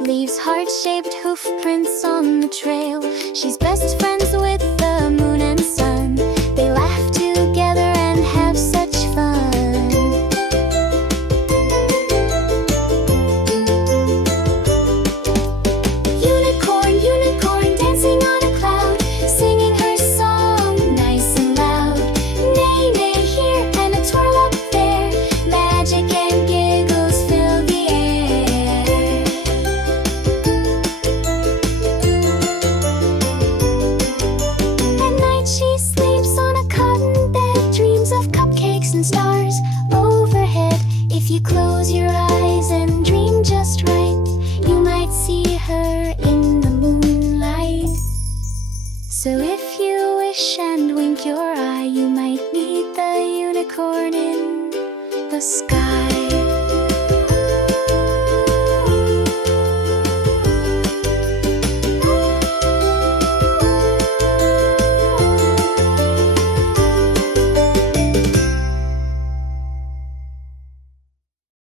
leaves heart-shaped hoof prints on the trail. She's best friends with the moon and sun. They laugh together and have such fun. Unicorn, unicorn, dancing on a cloud, singing her song nice and loud. Neigh, neigh here and a twirl up there, magic and giggles fill the air. At night she sleeps on a cotton bed, dreams of cupcakes and stars overhead. If you close your eyes and dream just right, you might see her in the moonlight. So if you wish and wink your eye, you might meet the unicorn in the sky.